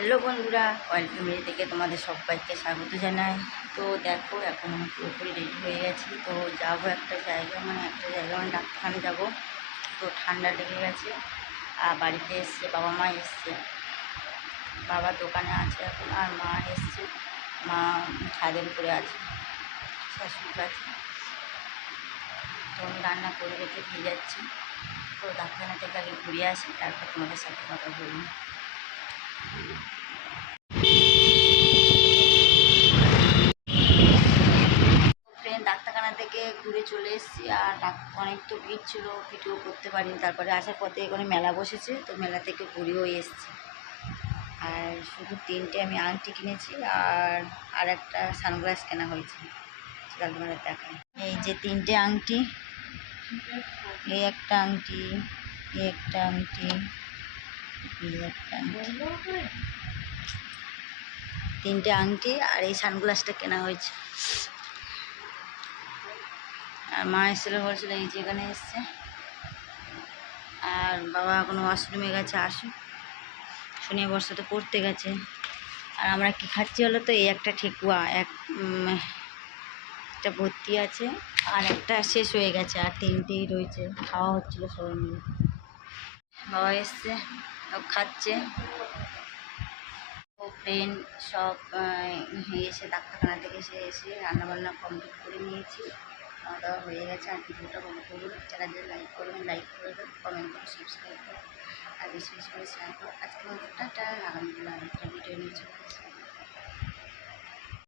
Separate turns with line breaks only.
Hello বন্ধুরা family থেকে তোমাদের সবাইকে স্বাগত জানাই। তো দেখো, এখন আমি পুরোপুরি রেডি হয়ে গেছি। তো যাব একটা জায়গা মানে একটা জায়গা মানে ডাক্তারখানা যাব। তো ঠান্ডা লেগে গেছে, আর বাড়িতে এসছে, বাবা মা এসছে। বাবা দোকানে আছে এখন, আর মা এসছে। মা ছাদের উপরে আছে, শাশুড়ি আছে। তো আমি রান্না করে রেখে দিয়ে যাচ্ছি। তো ডাক্তারখানা থেকে আগে ঘুরে আসি, তারপর তোমাদের সাথে কথা ফ্রেন্ড ডাক্তারখানা থেকে ঘুরে চলে এসেছি আর অনেক তো ভিড় ছিল, ভিডিও করতে পারিনি। তারপরে আসার পথে এখানে মেলা বসেছে, তো মেলা থেকে ঘুরেও এসেছি। আর শুধু তিনটে আমি আংটি কিনেছি আর আর একটা সানগ্লাস কেনা হয়েছে। সেটা তোমাদের দেখাই। এই যে তিনটে আংটি, এই একটা আংটি, এই একটা আংটি তিনটে আংটি আর এই সানগ্লাসটা কেনা হয়েছে। আর মা এসেছিল, বলছিল এই যেখানে এসছে। আর বাবা এখনও ওয়াশরুমে গেছে, আসুক। শনিবার বর্ষাতে পড়তে গেছে। আর আমরা কি খাচ্ছি হলো তো? এই একটা ঠেকুয়া, এক একটা ভর্তি আছে আর একটা শেষ হয়ে গেছে। আর তিনটেই রয়েছে। খাওয়া হচ্ছিল সবাই মিলে। বাবা এসছে। খাচ্ছে। ও ফ্রেন্ড সব এসে ডাক্তারখানা থেকে এসে এসে রান্নাবান্না কমপ্লিট করে নিয়েছি। খাওয়া দাওয়া হয়ে গেছে। আর ভিডিওটা ভালো করুন। যারা লাইক করবেন লাইক করে করবেন কমেন্ট করে সাবস্ক্রাইব করুন আর বেশি বেশি করে শেয়ার করুন আজকের মতো টাটা। আরেকটা ভিডিও নিয়ে চলে